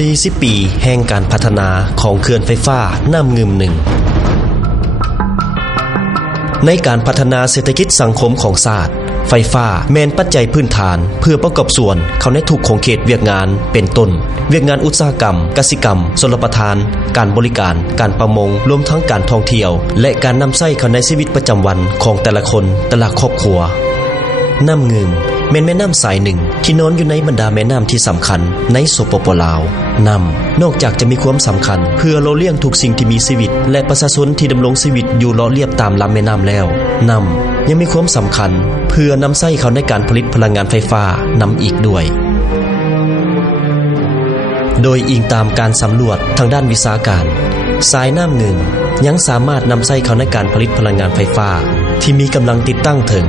40 ปีแห่งการพัฒนาของเขื่อนไฟฟ้าน้ำงึมหนึ่งในการพัฒนาเศรษฐกิจสังคมของชาติไฟฟ้าแม่นปัจจัยพื้นฐานเพื่อประกอบส่วนเข้าในทุกของเขตเวียกงานเป็นต้นเวียกงานอุตสาหกรรมกสิกรรมชลประทานการบริการการประมงรวมทั้งการท่องเที่ยวและการนำใช้เข้าในชีวิตประจำวันของแต่ละคนแต่ละครอบครัวน้ำงึมแม่นแม่น้ำสายหนึ่งที่นอนอยู่ในบรรดาแม่น้ำที่สำคัญในสปป.ลาวน้ำนอกจากจะมีความสำคัญเพื่อโลเลี้ยงทุกสิ่งที่มีชีวิตและประชาชนที่ดำรงชีวิตอยู่เลาะเลียบตามลำแม่น้ำแล้วน้ำยังมีความสำคัญเพื่อนำใช้เข้าในการผลิตพลังงานไฟฟ้านำอีกด้วยโดยอิงตามการสำรวจทางด้านวิชาการสายน้ำงึมยังสามารถนำใช้เข้าในการผลิตพลังงานไฟฟ้าที่มีกำลังติดตั้งถึง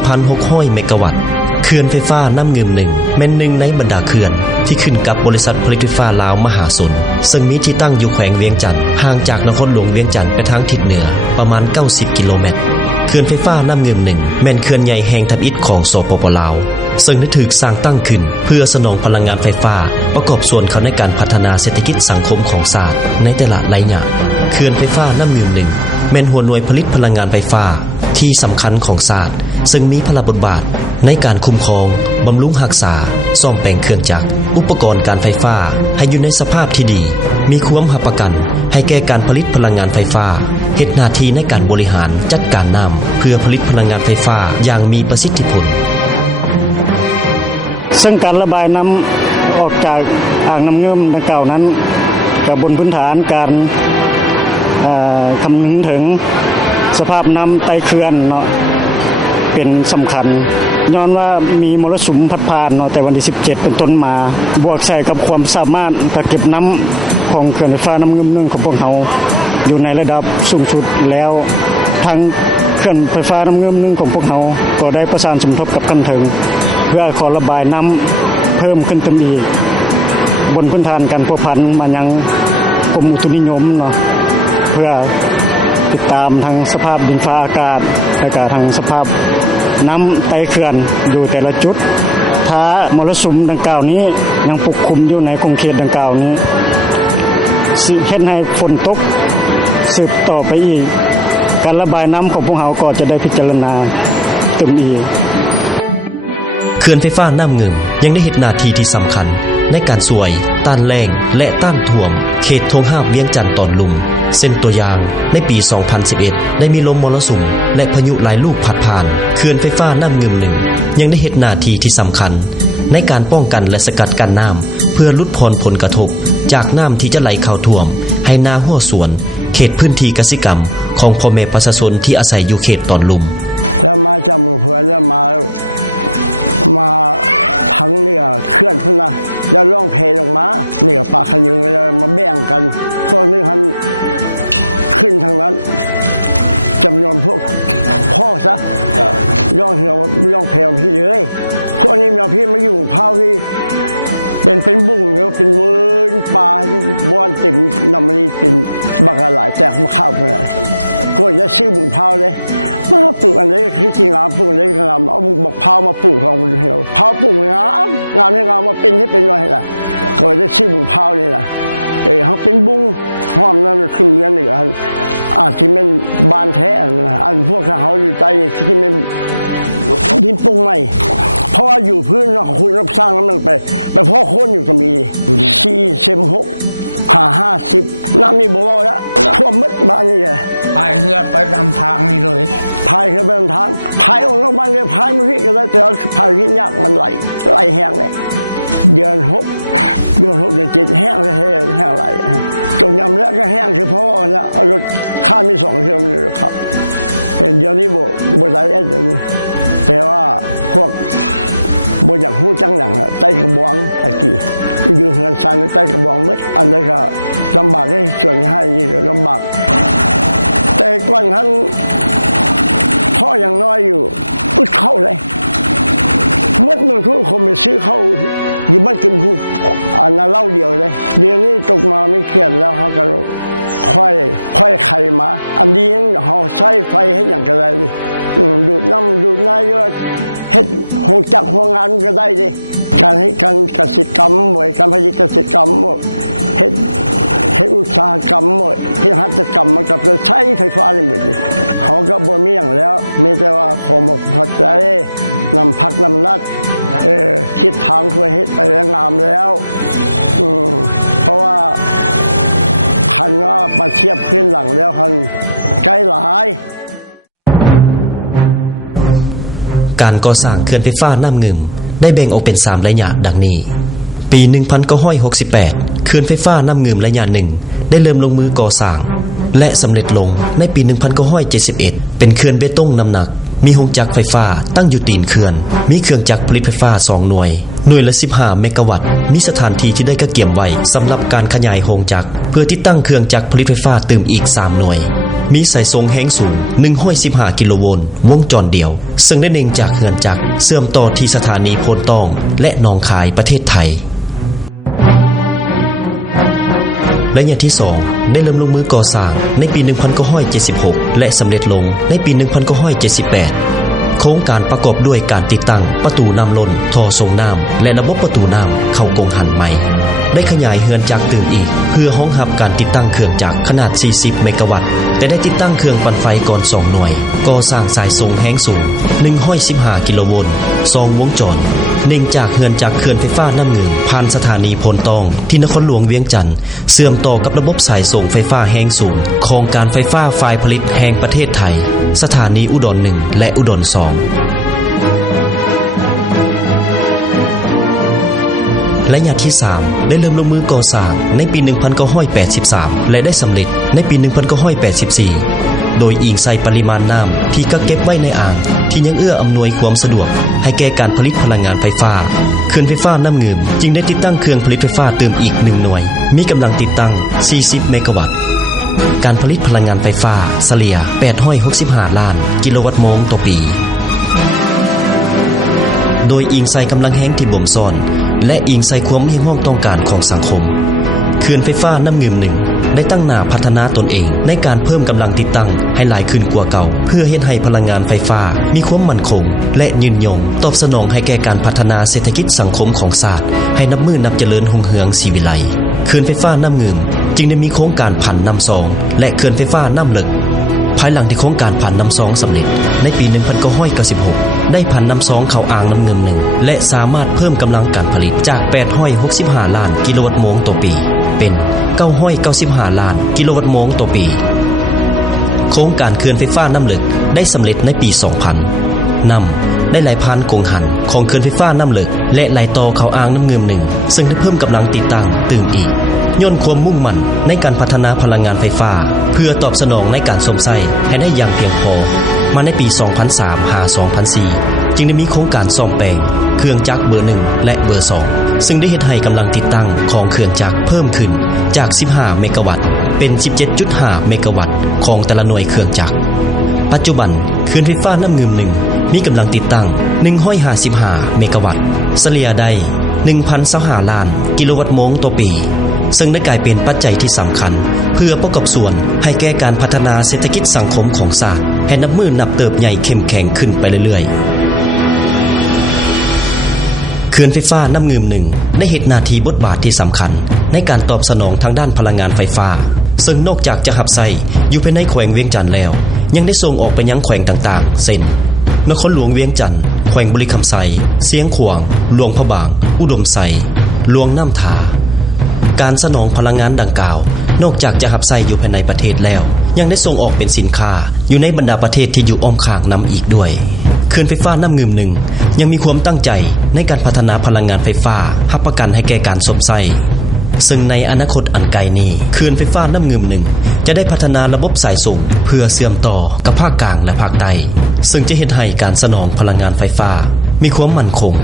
1,600 เมกะวัตต์เขื่อนไฟฟ้าน้ำงึมหนึ่งแม่นหนึ่งในบรรดาเขื่อนที่ขึ้นกับบริษัทผลิตไฟฟ้าลาวมหาชนซึ่งมีที่ตั้งอยู่แขวงเวียงจันทน์ห่างจากนครหลวงเวียงจันทน์ไปทางทิศเหนือประมาณ90กิโลเมตรเขื่อนไฟฟ้าน้ำงึมหนึ่งแม่นเขื่อนใหญ่แห่งทับอิฐของสปป.ลาวซึ่งได้ถูกสร้างตั้งขึ้นเพื่อสนองพลังงานไฟฟ้าประกอบส่วนเข้าในการพัฒนาเศรษฐกิจสังคมของชาติในแต่ละระยะเขื่อนไฟฟ้าน้ำงึมหนึ่งแม่นหัวหน่วยผลิตพลังงานไฟฟ้าที่สำคัญของชาติซึ่งมีพระบทบาทในการคุ้มครองบำรุงรักษาซ่อมแปลงเครื่องจักรอุปกรณ์การไฟฟ้าให้อยู่ในสภาพที่ดีมีความรับประกันให้แก่การผลิตพลังงานไฟฟ้าเฮ็ดหน้าที่ในการบริหารจัดการน้ำเพื่อผลิตพลังงานไฟฟ้าอย่างมีประสิทธิผลซึ่งการระบายน้ำออกจากอ่างน้ำงึมดังกล่าวนั้นกับบนพื้นฐานการคำนึงถึงสภาพน้ำใต้เขื่อนเนาะเป็นสำคัญย้อนว่ามีมรสุมพัดผ่านเนาะแต่วันที่17เป็นต้นมาบวกใส่กับความสามารถกักเก็บน้ำของเขื่อนไฟฟ้าน้ำงึมหนึ่งของพวกเราอยู่ในระดับสูงสุดแล้วทางเขื่อนไฟฟ้าน้ำงึมหนึ่งของพวกเราก็ได้ประสานสมทบกับกันถึงเพื่อขอระบายน้ำเพิ่มขึ้นเติมอีกบนพื้นฐานการพัวพันมายังกรมอุตุนิยมเนาะเพื่อติดตามทางสภาพดินฟ้าอากาศและก็ทางสภาพน้ำใต้เขื่อนอยู่แต่ละจุดถ้ามรสุมดังกล่าวนี้ยังปกคลุมอยู่ในคงเขตดังกล่าวนี้สิเฮ็ดให้ฝนตกสืบต่อไปอีกการระบายน้ำของพวกเราก็จะได้พิจารณาเติมอีกเขื่อนไฟฟ้าน้ำงึมยังได้เฮ็ดหน้าที่ที่สำคัญในการช่วยต้านแล้งและต้านท่วมเขตทงหาบเวียงจันทน์ตอนลุมเส้นตัวอย่างในปี 2011 ได้มีลมมรสุมและพายุหลายลูกพัดผ่านเขื่อนไฟฟ้าน้ำงึมหนึ่งยังได้เฮ็ดหน้าที่ที่สำคัญในการป้องกันและสกัดกั้นน้ำเพื่อลดพรผลกระทบจากน้ำที่จะไหลเข้าท่วมให้นาหัวสวนเขตพื้นที่กสิกรรมของพ่อแม่ประชาชนที่อาศัยอยู่เขตตอนลุม การก่อสร้างเขื่อนไฟฟ้าน้ำงึมได้แบ่งออกเป็น3ระยะดังนี้ปี 1968 เขื่อนไฟฟ้าน้ำงึมระยะ1ได้เริ่มลงมือก่อสร้างและสำเร็จลงในปี 1971 เป็นเขื่อนเบตงน้ำหนักมีโรงจักรไฟฟ้าตั้งอยู่ตีนเขื่อนมีเครื่องจักรผลิตไฟฟ้า2หน่วยละ15เมกะวัตต์มีสถานที่ที่ได้กระเกียมไว้สำหรับการขยายโรงจักรเพื่อติดตั้งเครื่องจักรผลิตไฟฟ้าเติมอีก3หน่วยมีสายส่งแรงสูง115กิโลโวลต์วงจรเดียวซึ่งได้เนื่องจากเขื่อนจักรเชื่อมต่อที่สถานีโพนตองและหนองคายประเทศไทยระยะที่2ได้เริ่มลงมือก่อสร้างในปี 1976 และสำเร็จลงในปี 1978 โครงการประกอบด้วยการติดตั้งประตูน้ำล้นท่อส่งน้ำและระบบประตูน้ำเข้ากงหันใหม่ได้ขยายเฮือนจักรตื่นอีกเพื่อรองรับการติดตั้งเครื่องจักรขนาด40เมกะวัตต์แต่ได้ติดตั้งเครื่องปั่นไฟก่อน2หน่วยก่อสร้างสายส่งแรงสูง115กิโลโวลต์2วงจรเนื่องจากเฮือนจักรเขื่อนไฟฟ้าน้ำงึมผ่านสถานีโพนตองที่นครหลวงเวียงจันทน์เชื่อมต่อกับระบบสายส่งไฟฟ้าแรงสูงของการไฟฟ้าฝ่ายผลิตแห่งประเทศไทยสถานีอุดร1และอุดร2ระยะที่3ได้เริ่มลงมือก่อสร้างในปี 1983 และได้สำเร็จในปี 1984 โดยอิงใส่ปริมาณน้ำที่กักเก็บไว้ในอ่างที่ยังเอื้ออำนวยความสะดวกให้แก่การผลิตพลังงานไฟฟ้าเขื่อนไฟฟ้าน้ำงึมจึงได้ติดตั้งเครื่องผลิตไฟฟ้าเติมอีก1หน่วยมีกำลังติดตั้ง40เมกะวัตต์การผลิตพลังงานไฟฟ้าเฉลี่ย865ล้านกิโลวัตต์โมงต่อปีโดยอิงใส่กำลังแรงที่บ่มซ่อนและอิงใส่ความเรียกร้องต้องการของสังคมเขื่อนไฟฟ้าน้ำงึม1ได้ตั้งหน้าพัฒนาตนเองในการเพิ่มกำลังติดตั้งให้หลายขึ้นกว่าเก่าเพื่อเฮ็ดให้พลังงานไฟฟ้ามีความมั่นคงและยืนยงตอบสนองให้แก่การพัฒนาเศรษฐกิจสังคมของชาติให้นับมือนับเจริญรุ่งเรืองศรีวิไลเขื่อนไฟฟ้าน้ำงึมจึงได้มีโครงการผันน้ำซองและเขื่อนไฟฟ้าน้ำเลิกภายหลังที่โครงการผันน้ำซองสำเร็จในปี 1996 ได้ผันน้ำซองเข้าอ่างน้ำงึม1และสามารถเพิ่มกำลังการผลิตจาก865ล้านกิโลวัตต์โมงต่อปีเป็น995ล้านกิโลวัตต์โมงต่อปีโครงการเขื่อนไฟฟ้าน้ำเลิกได้สำเร็จในปี 2000 น้ำได้ไหลผ่านกงหันของเขื่อนไฟฟ้าน้ำเลิกและไหลต่อเข้าอ่างน้ำงึม1ซึ่งได้เพิ่มกำลังติดตั้งเติมอีกย่นความมุ่งมั่นในการพัฒนาพลังงานไฟฟ้าเพื่อตอบสนองในการสมใช้ให้ได้อย่างเพียงพอมาในปี 2003-2004 จึงได้มีโครงการซ่อมแปลงเครื่องจักรเบอร์1และเบอร์2ซึ่งได้เฮ็ดให้กำลังติดตั้งของเครื่องจักรเพิ่มขึ้นจาก15เมกะวัตต์เป็น 17.5 เมกะวัตต์ของแต่ละหน่วยเครื่องจักรปัจจุบันเขื่อนไฟฟ้าน้ำงึม1มีกำลังติดตั้ง155เมกะวัตต์เฉลี่ยได้ 1,025 ล้านกิโลวัตต์โมงต่อปีซึ่งได้กลายเป็นปัจจัยที่สำคัญเพื่อประกอบส่วนให้แก่การพัฒนาเศรษฐกิจสังคมของชาติให้นับมือนับเติบใหญ่เข้มแข็งขึ้นไปเรื่อยๆเขื่อนไฟฟ้าน้ำงึม1ได้เฮ็ดหน้าที่บทบาทที่สำคัญในการตอบสนองทางด้านพลังงานไฟฟ้าซึ่งนอกจากจะรับใช้อยู่ภายในแขวงเวียงจันทน์แล้วยังได้ส่งออกไปยังแขวงต่างๆเช่นนครหลวงเวียงจันทน์แขวงบุรีคำไสเสียงขวางหลวงพระบางอุดมไซหลวงน้ำถาการสนองพลังงานดังกล่าวนอกจากจะรับใช้อยู่ภายในประเทศแล้วยังได้ส่งออกเป็นสินค้าอยู่ในบรรดาประเทศที่อยู่อ้อมข้างนำอีกด้วยเขื่อนไฟฟ้าน้ำงึม1ยังมีความตั้งใจในการพัฒนาพลังงานไฟฟ้ารับประกันให้แก่การสมใช้ซึ่งในอนาคตอันไกลนี้เขื่อนไฟฟ้าน้ำงึม1จะได้พัฒนาระบบสายส่งเพื่อเชื่อมต่อกับภาคกลางและภาคใต้ซึ่งจะเฮ็ดให้การสนองพลังงานไฟฟ้ามีความมั่นคง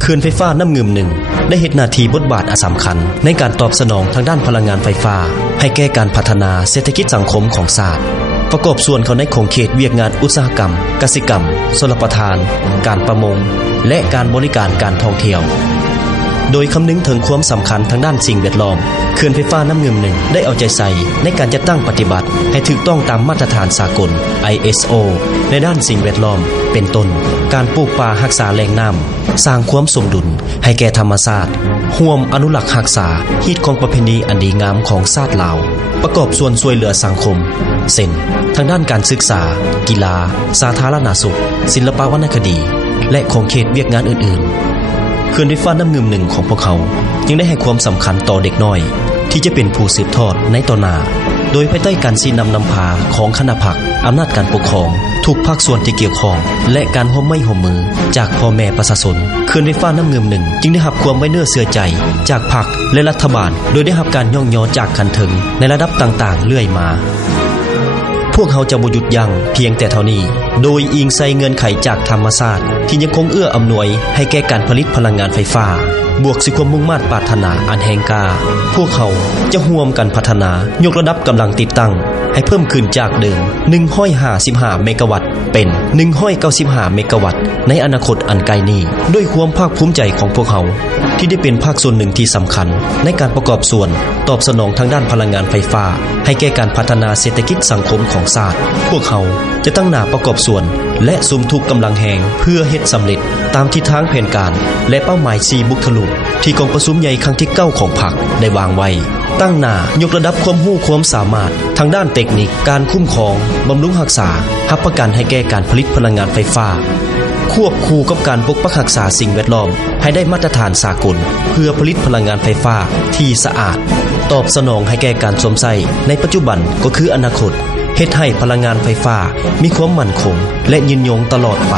เขื่อนไฟฟ้าน้ำงึม1ได้เฮ็ดหน้าที่บทบาทอันสำคัญในการตอบสนองทางด้านพลังงานไฟฟ้าให้แก่การพัฒนาเศรษฐกิจสังคมของชาติประกอบส่วนเข้าในโครงเขตเวียกงานอุตสาหกรรมกสิกรรมชลประทานการประมงและการบริการการท่องเที่ยวโดยคำนึงถึงความสำคัญทางด้านสิ่งแวดล้อมเขื่อนไฟฟ้าน้ำงึม1ได้เอาใจใส่ในการจัดตั้งปฏิบัติให้ถูกต้องตามมาตรฐานสากล ISO ในด้านสิ่งแวดล้อมเป็นต้นการปลูกป่ารักษาแหล่งน้ำสร้างความสมดุลให้แก่ธรรมชาติร่วมอนุรักษ์รักษาฮีตของประเพณีอันดีงามของชาติลาวประกอบส่วนช่วยเหลือสังคมเช่นทางด้านการศึกษากีฬาสาธารณสุขศิลปวรรณคดีและของเขตเวียกงานอื่นๆเขื่อนไฟฟ้าน้ำงึม1ของพวกเขายังได้ให้ความสำคัญต่อเด็กน้อย ที่จะเป็นผู้สืบทอดในต่อหน้าโดยภายใต้การชี้นำนำพาของคณะพรรคอำนาจการปกครองทุกภาคส่วนที่เกี่ยวข้องและการร่วมไม้ร่วมมือจากพ่อแม่ประชาชนเขื่อนไฟฟ้าน้ำเงิมหนึ่งจึงได้รับความไว้เนื้อเชื่อใจจากพรรคและรัฐบาลโดยได้รับการย่องยอจากขันถึงในระดับต่างๆเรื่อยมาพวกเขาจะบ่หยุดยั้งเพียงแต่เท่านี้โดยอิงใส่เงื่อนไขจากธรรมชาติที่ยังคงเอื้ออำนวยให้แก่การผลิตพลังงานไฟฟ้าบวกสิความมุ่งมั่นปรารถนาอันแห่งกล้าพวกเขาจะร่วมกันพัฒนายกระดับกำลังติดตั้งให้เพิ่มขึ้นจากเดิม155เมกะวัตต์เป็น195เมกะวัตต์ในอนาคตอันไกลนี้ด้วยความภาคภูมิใจของพวกเขาที่ได้เป็นภาคส่วนหนึ่งที่สำคัญในการประกอบส่วนตอบสนองทางด้านพลังงานไฟฟ้าให้แก่การพัฒนาเศรษฐกิจสังคมของชาติพวกเขาจะตั้งหน้าประกอบส่วนและสุมทุกกำลังแหงเพื่อเฮ็ดสำเร็จตามทิศทางแผนการและเป้าหมาย4บุคลุที่กองประชุมใหญ่ครั้งที่9ของพรรคได้วางไว้ตั้งหน้ายกระดับความรู้ความสามารถทางด้านเทคนิคการคุ้มครองบำรุงรักษารับประกันให้แก่การผลิตพลังงานไฟฟ้าควบคู่กับการปกปักรักษาสิ่งแวดล้อมให้ได้มาตรฐานสากลเพื่อผลิตพลังงานไฟฟ้าที่สะอาดตอบสนองให้แก่การสวมใส่ในปัจจุบันก็คืออนาคตเฮ็ดให้พลังงานไฟฟ้ามีความมั่นคงและยืนยงตลอดไป